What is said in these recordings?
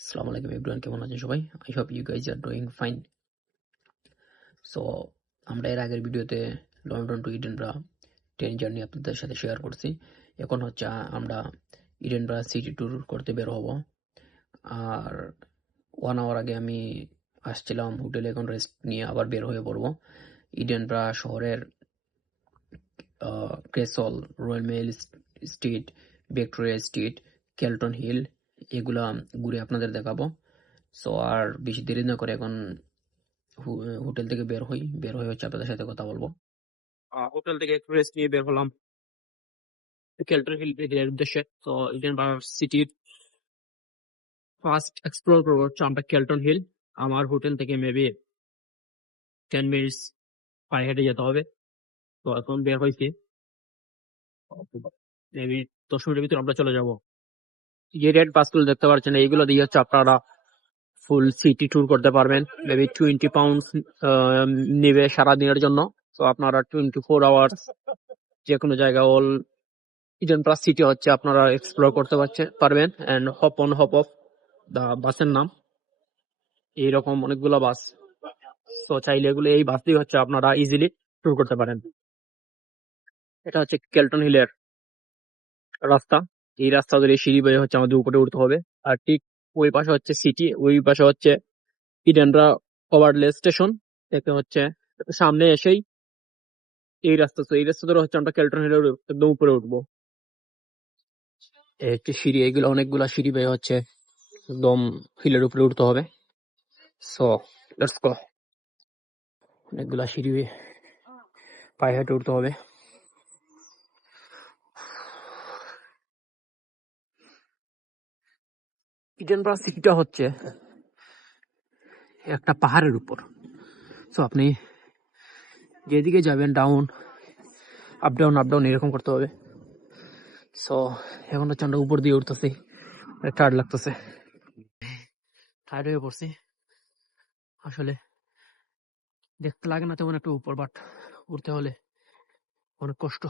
আসসালামু আলাইকুম এভরিওয়ান কেমন আছেন সবাই? I hope you guys are doing fine so আমরা এর আগের ভিডিওতে London to Edinburgh train journey আপনাদের সাথে শেয়ার করছি। এখন হচ্ছে আমরা ইডেনব্রা সিটি ট্যুর করতে বের হব। আর ওয়ান আওয়ার আগে আমি আসছিলাম হোটেলে এখন রেস্ট নিয়ে আবার বের হয়ে পড়ব। ইডেনব্রা শহরের castle royal mile street Victoria street Calton hill এগুলা ঘুরে আপনাদের দেখাবো। সো আর বেশি দেরি না করে এখন হোটেল থেকে বের হই। বের হয়ে হচ্ছে আপনাদের সাথে কথা বলব। হোটেল থেকে একটু রেস্ট নিয়ে বের হলাম। কেলটন হিল এর উদ্দেশ্যে। তো ইডেনবার সিটির ফার্স্ট এক্সপ্লোর করব হচ্ছে আমরা কেলটন হিল আমার হোটেল থেকে মেবি টেন মিনিটস পায়ে হেঁটে যেতে হবে। তো এখন বের হয়েছি মেবি দশ মিনিটের ভিতরে আমরা চলে যাব। যে রেড বাসগুলো দেখতে পাচ্ছেন, এইগুলো দিয়ে হচ্ছে আপনারা ফুল সিটি ট্যুর করতে পারবেন। মেবি টোয়েন্টি পাউন্ডস নেবে সারা দিনের জন্য। তো আপনারা টোয়েন্টি ফোর আওয়ার্স যে কোনো জায়গায় অল ইডেন প্লাস সিটি হচ্ছে আপনারা এক্সপ্লোর করতে পারছে, পারবেন। And hop on hop off the বাসের নাম। এইরকম অনেকগুলো বাস তো চাইলে এগুলো এই বাস দিয়ে হচ্ছে আপনারা ইজিলি ট্যুর করতে পারেন। এটা হচ্ছে কেলটন হিলের রাস্তা। এই রাস্তা ধরে সিঁড়ি বেয়ে হচ্ছে আমাদের উপরে উঠতে হবে। আর ঠিক ওই পাশে হচ্ছে সিটি ওই পাশে হচ্ছে ইডেনরা ওভারলে স্টেশন দেখতে হচ্ছে সামনে এসেই এই রাস্তা, তো এই রাস্তা ধরে হচ্ছে আমরা কেলটন হিলের একদম উপরে উঠবো। একটি সিঁড়ি এগুলো অনেকগুলা সিঁড়ি বেয়ে হচ্ছে একদম হিলের উপরে উঠতে হবে। সো লেটস গো অনেকগুলা সিঁড়ি পায়ে হেঁটে উঠতে হবে। ইডেনব্রা সিটিটা হচ্ছে একটা পাহাড়ের উপর। সো আপনি যেদিকে যাবেন down up down up down এরকম করতে হবে। সো এখন হচ্ছে আমরা উপর দিয়ে উঠতেছি। টায়ার্ড লাগতেছে। টায়ার্ড হয়ে পড়ছি। আসলে দেখতে লাগে না তেমন একটা উপর বাট উঠতে হলে অনেক কষ্ট।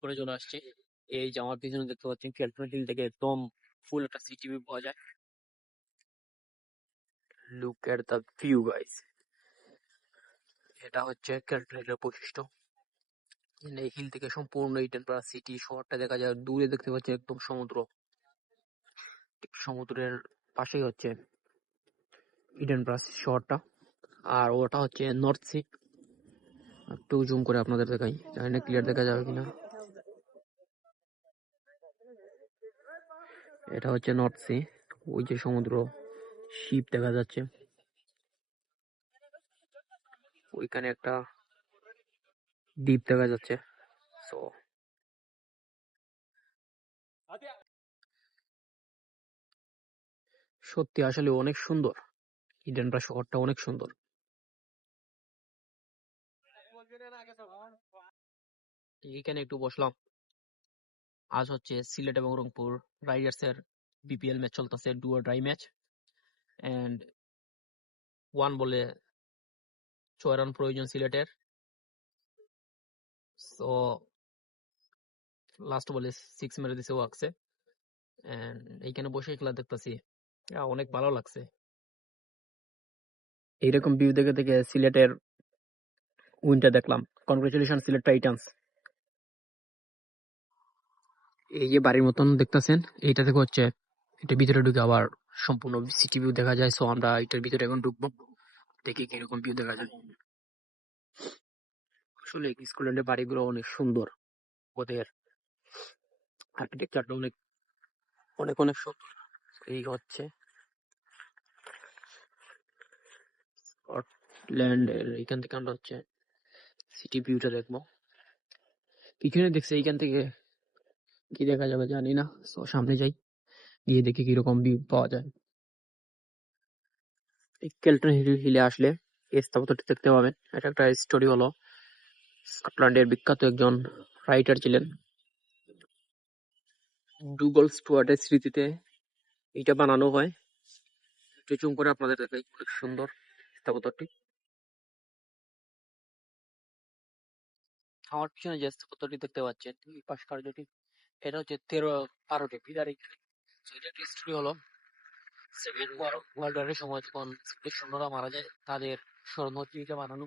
করে চলে আসছে। এই যে আমার পিছনে দেখতে পাচ্ছেন ক্যালটন হিল থেকে একদম ফুল একটা সিটি ভিউ পাওয়া যায়। Look at the view guys এটা হচ্ছে ক্যালটন হিলের বৈশিষ্ট্য এই হিল থেকে সম্পূর্ণ ইডেনপাড়া সিটি শহরটা দেখা যায়। দূরে দেখতে পাচ্ছেন একদম সমুদ্র। সমুদ্রের পাশেই হচ্ছে ইডেনপাড়া শহরটা। আর ওটা হচ্ছে নর্থ সি একটু জুম করে আপনাদের দেখাই, জানি না ক্লিয়ার দেখা যাবে কিনা। এটা হচ্ছে নর্থ সি ওই যে সমুদ্র, শিপ দেখা যাচ্ছে। ওইখানে একটা দ্বীপ দেখা যাচ্ছে। সো সত্যি আসলে অনেক সুন্দর। ইডেনব্রা শহরটা অনেক সুন্দর। এইখানে একটু বসলাম। আজ হচ্ছে সিলেট এবং রংপুর রাইডার্স এর বিপিএল ম্যাচ চলতেছে ডুও ড্রাই ম্যাচ এন্ড ওয়ান বলে ছয় রান প্রয়োজন সিলেটের। সো লাস্ট বলে সিক্স মেরে দিছে ওয়াকসে এন্ড এইখানে বসে খেলা দেখতেছি। অনেক ভালো লাগছে। এইরকম ভিউ দেখে দেখে সিলেটের উইনটা দেখলাম। কনগ্রেচুলেশন সিলেট টাইটান্স এই যে বাড়ির মতন দেখতেছেন, এইটা থেকে হচ্ছে এটা ভিতরে ঢুকে আবার সম্পূর্ণ সিটি ভিউ দেখা যায়। সো আমরা এটার ভিতরে এখন ঢুকবো, দেখি কীরকম ভিউ দেখা যায়। আসলে স্কটল্যান্ডের বাড়িগুলো অনেক সুন্দর। ওদের আর্কিটেকচারটা অনেক অনেক অনেক সুন্দর। এই হচ্ছে স্কটল্যান্ডের এইখান থেকে আমরা হচ্ছে সিটি ভিউটা দেখব। পিছনে দেখছি এইখান থেকে কি দেখা যাবে জানি না। তো সামনে যাই। গিয়ে দেখি কীরকম ভিউ পাওয়া যায়। কেল্টন হিল হিলে আসলে এই স্থাপত্যটি দেখতে পাবেন। এটা একটা স্টোরি হলো স্কটল্যান্ডের বিখ্যাত একজন রাইটার ছিলেন। ডুগল স্টুয়ার্টের স্মৃতিতে এটা বানানো হয়। জুম করে আপনাদের দেখাই অনেক সুন্দর স্থাপত্যটি। আমার পিছনে যে স্থাপত্যটি দেখতে পাচ্ছেন, এই পাশ কার্যটি এটা হচ্ছে তেরো বারোটি পিলার এটা একটি স্টোরি হলো সেকেন্ড ওয়ার্ল্ড ওয়ারের সময় যখন সৈন্যরা মারা যায় তাদের বানানো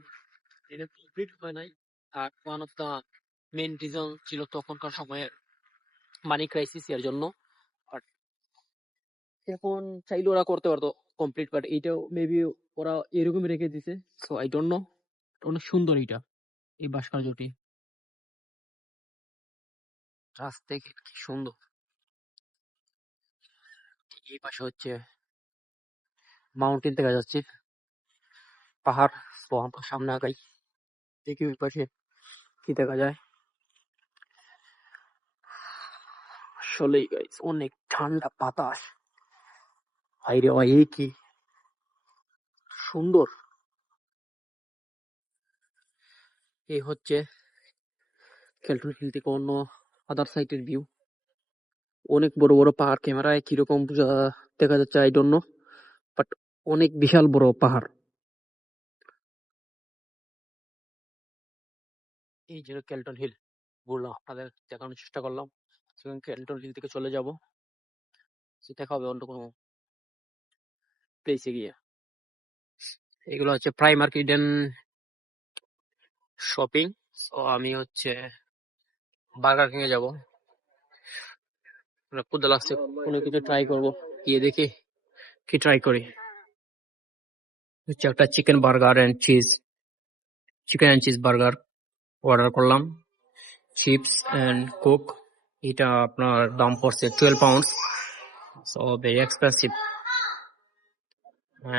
এটা কমপ্লিট হয় নাই আর one of the main reason ছিল তখনকার সময়ের মানি ক্রাইসিস এর জন্য এখন চাইলে ওরা করতে পারতো কমপ্লিট বাট এইটাও মেবি ওরা এরকমই রেখে দিছে সো আই ডোন্ট নো অনেক সুন্দর এইটা এই ভাস্কর্যটি কাছ থেকে কি সুন্দর। এই পাশে হচ্ছে মাউন্টেন দেখা যাচ্ছে। পাহাড় তো সামনে আগাই। দেখি ওই পাশে কি দেখা যায়। আসলেই গাইস অনেক ঠান্ডা বাতাস। ভাই এই কি? সুন্দর। এই হচ্ছে খেলটুন হিল থেকে অন্য আদার সাইডের ভিউ অনেক বড় বড় পাহাড় ক্যামেরায় কীরকম দেখা যাচ্ছে আই ডোন্ট নো বাট অনেক বিশাল বড় পাহাড়. এই যে কেলটন হিল বললাম আপনাদের দেখানোর চেষ্টা করলাম। সেখানে কেলটন হিল থেকে চলে যাব। দেখা হবে অন্য কোনো প্লেসে গিয়ে। এগুলো হচ্ছে প্রাইমার্ক শপিং আমি হচ্ছে বার্গার কিং এ যাব ক্ষুদা লাগছে কোনো কিছু ট্রাই করব। গিয়ে দেখি কি ট্রাই করি। হচ্ছে একটা chicken burger and cheese chicken and cheese burger order করলাম। চিপস অ্যান্ড কোক এটা আপনার দাম পড়ছে twelve pounds so very expensive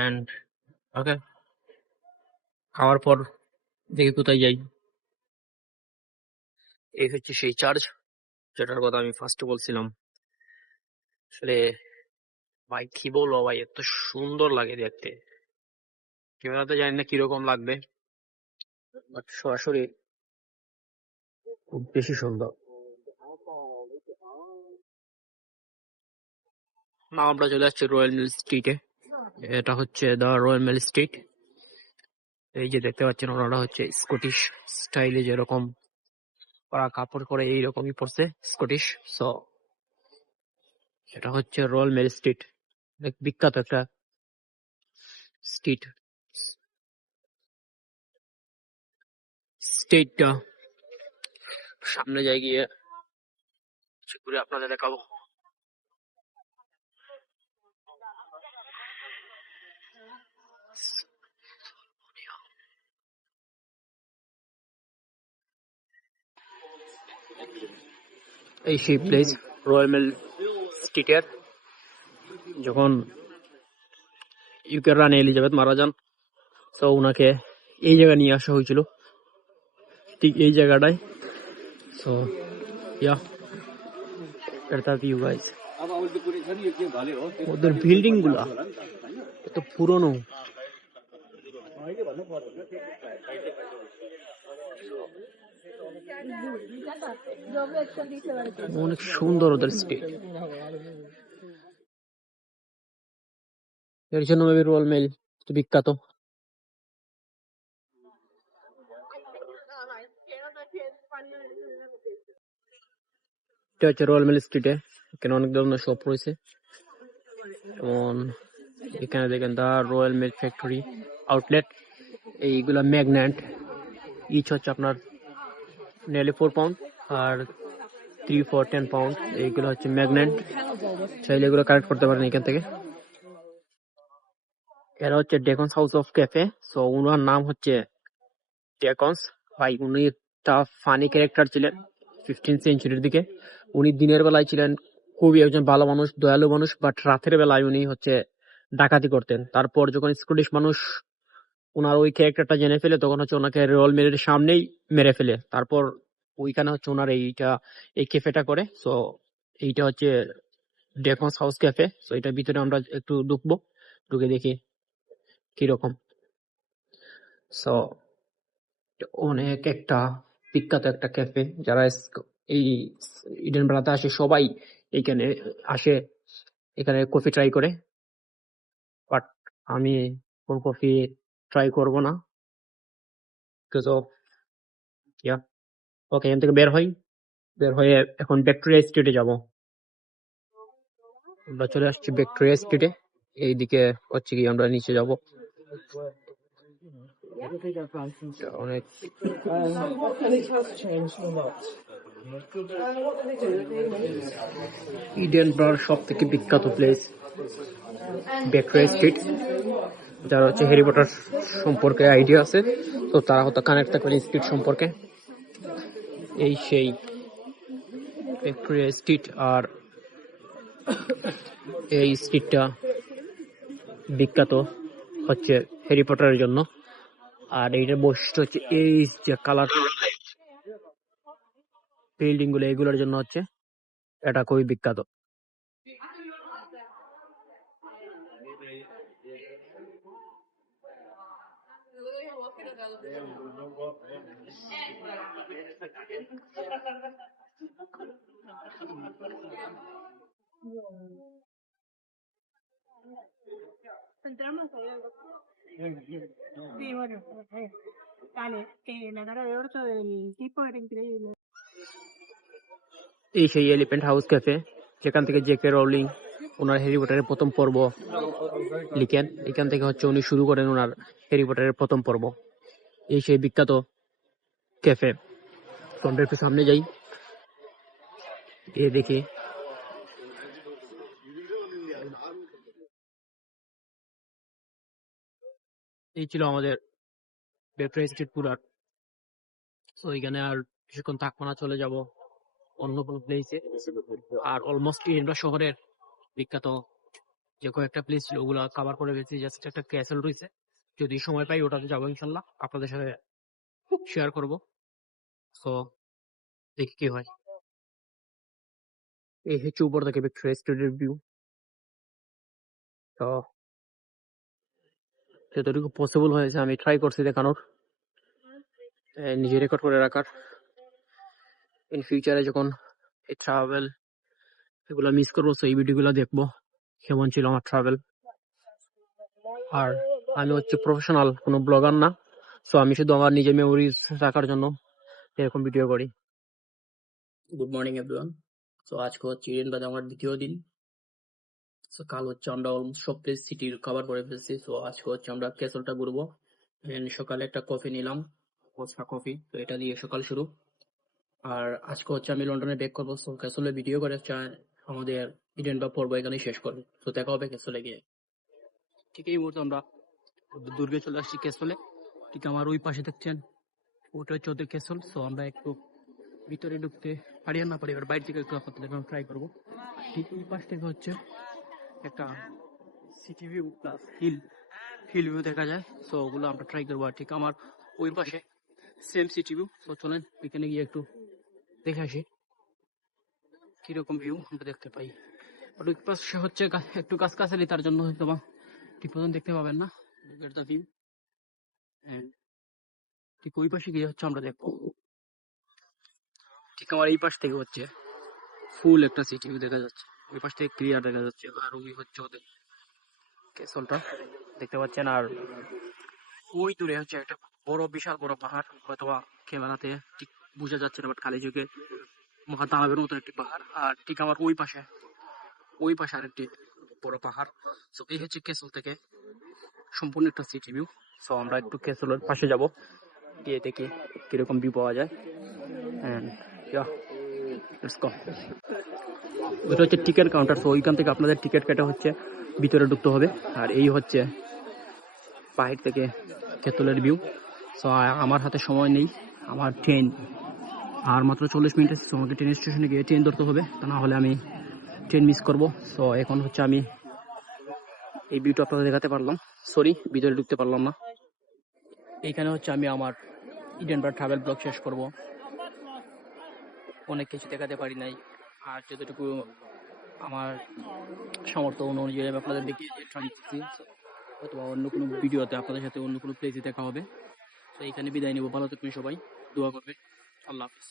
and okay খাওয়ার পর দেখি কোথায় যাই। এই হচ্ছে সেই চার্জ যেটার কথা আমি ফার্স্টে বলছিলাম। আসলে ভাই কি বলব ভাই, এত সুন্দর লাগে দেখতে। ক্যামেরাতে জানি না কীরকম লাগবে বাট সরাসরি খুব বেশি সুন্দর। আমরা চলে আসছি রয়্যাল মিল স্ট্রিটে এটা হচ্ছে দা রয়্যাল মিল স্ট্রিট এই যে দেখতে পাচ্ছেন, ওনারা হচ্ছে স্কটিশ স্টাইলে যেরকম ওরা কাপড় করে এইরকমই পড়ছে স্কটিশ সো এটা হচ্ছে রয়্যাল মেল স্ট্রিট বিখ্যাত একটা স্ট্রিট স্ট্রিটটা সামনে যাই গিয়ে, ঘুরে আপনাদের দেখাবো। এই সেই প্লেস রয়্যাল মেল স্ট্রিটের যখন ইউকের রানী এলিজাবেথ মারা যান তো ওনাকে এই জায়গায় নিয়ে আসা হয়েছিল ঠিক এই জায়গাটায় সো ইয়া এটা ভিউ গাইস ওদের বিল্ডিংগুলা এত পুরনো অনেক সুন্দর ওদের স্টেট এর জন্য মেবি রোল মেল বিখ্যাত। এটা হচ্ছে রয়্যাল মেল স্ট্রিটে এখানে অনেক ধরনের শপ রয়েছে। যেমন এখানে দেখেন the royal mile factory outlet এইগুলা ম্যাগনেট ইচ হচ্ছে আপনার নিয়ারলি ফোর পাউন্ড আর থ্রি ফোর টেন পাউন্ড এইগুলো হচ্ছে ম্যাগনেট চাইলে এগুলো কালেক্ট করতে পারেন এখান থেকে। এরা হচ্ছে Deacons house of cafe so ওনার নাম হচ্ছে ডেকন্স ভাই, উনি একটা ফানি ক্যারেক্টার ছিলেন ফিফটিন সেঞ্চুরির দিকে। উনি দিনের বেলায় ছিলেন, খুবই একজন ভালো মানুষ, দয়ালু মানুষ বাট রাতের বেলায় উনি হচ্ছে ডাকাতি করতেন। তারপর যখন স্কটিশ মানুষ ওনার ওই ক্যারেক্টারটা জেনে ফেলে তখন হচ্ছে ওনাকে রোল মেলের সামনেই মেরে ফেলে। তারপর ওইখানে হচ্ছে ওনার এইটা, এই ক্যাফেটা করে। সো এইটা হচ্ছে ডেকন্স হাউস ক্যাফে সো এটার ভিতরে আমরা একটু ঢুকবো। ঢুকে দেখি কীরকম। সো অনেক একটা বিখ্যাত একটা ক্যাফে যারা এই ইডেন বেড়াতে আসে, সবাই এখানে আসে, এখানে কফি ট্রাই করে। বাট আমি কোন কফি ট্রাই করব না। বিকজ অফ ইয়া ওকে এখান থেকে বের হই। বের হয়ে এখন ভিক্টোরিয়া স্ট্রিটে যাব। আমরা চলে আসছি ভিক্টোরিয়া স্ট্রিটে এইদিকে হচ্ছে কি আমরা নিচে যাব। অনেক ইডেন বার সব থেকে বিখ্যাত প্লেস ভিক্টোরিয়া স্ট্রিট যারা হচ্ছে হ্যারি পটার সম্পর্কে আইডিয়া আছে, তো তারা হয়তো কানেক্ট থাকবেন স্ট্রিট সম্পর্কে। এই সেই স্ট্রিট আর এই স্ট্রিটটা বিখ্যাত হচ্ছে হ্যারি পটারের জন্য। আর এইটার বৈশিষ্ট্য হচ্ছে এই যে কালার বিল্ডিংগুলো, এগুলোর জন্য হচ্ছে এটা খুবই বিখ্যাত। Sí. এই সেই এলিফ্যান্ট হাউস ক্যাফে যেখান থেকে জেকে রৌলিং ওনার হ্যারি পটারের প্রথম পর্ব লিখেন এখান থেকে হচ্ছে উনি শুরু করেন ওনার হ্যারি পটারের প্রথম পর্ব এই সেই বিখ্যাত ক্যাফে আমরা একটু সামনে যাই গিয়ে দেখি এই ছিল আমাদের বেপ্রাই স্ট্রিট পুরার তো এখানে আর বেশিক্ষণ থাকব না চলে যাব অন্য কোনো প্লেসে আর অলমোস্ট ইন্ডিয়া শহরের বিখ্যাত যে কয়েকটা প্লেস ছিল ওগুলা কভার করে গেছি জাস্ট একটা ক্যাসেল রয়েছে যদি সময় পাই ওটাতে যাব ইনশাল্লাহ আপনাদের সাথে শেয়ার করব সো দেখি কি হয় এই হচ্ছে উপর থেকে ভিক্টোরিয়া স্ট্রিটের ভিউ তো যতটুকু পসিবল হয়েছে আমি ট্রাই করছি দেখানোর নিজে রেকর্ড করে রাখার ইন ফিউচারে যখন এই ট্রাভেল এগুলো মিস করব এই ভিডিওগুলো দেখব কেমন ছিল আমার ট্রাভেল আর আমি হচ্ছে প্রফেশনাল কোনো ব্লগার না সো আমি শুধু আমার নিজের মেমোরিজ রাখার জন্য এরকম ভিডিও করি। গুড মর্নিং এভরিওয়ান সো আজকে হচ্ছে ইডেন আমার দ্বিতীয় দিন। সো কাল হচ্ছে আমরা অলমোস্ট সব প্লেস সিটি কভার করে ফেলছি। সো আজকে হচ্ছে আমরা ক্যাসলটা ঘুরবো। সকালে একটা কফি নিলাম কোস্টা কফি তো এটা দিয়ে সকাল শুরু। আর আজকে হচ্ছে আমি লন্ডনে ব্যাক করব। সো ক্যাসলে ভিডিও করে আমাদের ইডেন বা পর্ব এখানে শেষ করব। তো দেখা হবে ক্যাসলে গিয়ে। ঠিক এই মুহূর্তে আমরা দুর্গে চলে আসছি ক্যাসলে। ঠিক আমার ওই পাশে দেখছেন? ওটা ওদের ক্যাসল সো আমরা একটু ভিতরে ঢুকতে পারি আর না পারি, এবার বাইরে থেকে একটু আপনাদের ট্রাই করব। ঠিক ওই পাশ থেকে হচ্ছে একটা city view plus hill hill view দেখা যায় সো ওগুলো আমরা ট্রাই করব আর ঠিক আমার ওই পাশে সেম সিটি ভিউ সো চলেন ওইখানে গিয়ে একটু দেখে আসি কীরকম ভিউ আমরা দেখতে পাই। আর ওই পাশে হচ্ছে একটু গাছ গাছালি তার জন্য হয়তো বা ঠিক দেখতে পাবেন না। গেট দ্য ভিউ ঠিক ওই পাশে গিয়ে হচ্ছে আমরা দেখব। ঠিক আমার এই পাশ থেকে হচ্ছে ফুল একটা সিটি দেখা যাচ্ছে। ওই পাশ থেকে ক্লিয়ার দেখা যাচ্ছে। আর ওই হচ্ছে ওদের ক্যাসলটা দেখতে পাচ্ছেন? আর ওই দূরে হচ্ছে একটা বড়, বিশাল বড় পাহাড়। হয়তোবা ক্যামেরাতে ঠিক বোঝা যাচ্ছে না বাট খালি চোখে মহা দানবের মতো একটি পাহাড়। আর ঠিক আমার ওই পাশে ওই পাশে আরেকটি বড় পাহাড়। সো এই হচ্ছে কেসল থেকে সম্পূর্ণ একটা সিটি ভিউ সো আমরা একটু কেসলের পাশে যাব। গিয়ে দেখি কীরকম ভিউ পাওয়া যায়. ওটা হচ্ছে টিকিট কাউন্টার তো ওইখান থেকে আপনাদের টিকিট কাটা হচ্ছে, ভিতরে ঢুকতে হবে। আর এই হচ্ছে বাহির থেকে কেতলের ভিউ সো আমার হাতে সময় নেই, আমার ট্রেন আর মাত্র চল্লিশ মিনিট আছে আমাকে ট্রেন স্টেশনে গিয়ে ট্রেন ধরতে হবে, তা না হলে আমি ট্রেন মিস করব। সো এখন হচ্ছে আমি এই ভিউটা আপনাদের দেখাতে পারলাম। সরি ভিতরে ঢুকতে পারলাম না। এইখানে হচ্ছে আমি আমার ইডেনবার ট্রাভেল ব্লগ শেষ করব। অনেক কিছু দেখাতে পারি নাই। আর যতটুকু আমার সামর্থ্য অনুযায়ী আমি আপনাদের দেখিয়ে ট্রাই অথবা অন্য কোনো ভিডিওতে আপনাদের সাথে অন্য কোনো প্লেসে দেখা হবে। তো এইখানে বিদায় নেব। ভালো থাকবেন সবাই। দোয়া করবে আল্লাহ হাফিজ।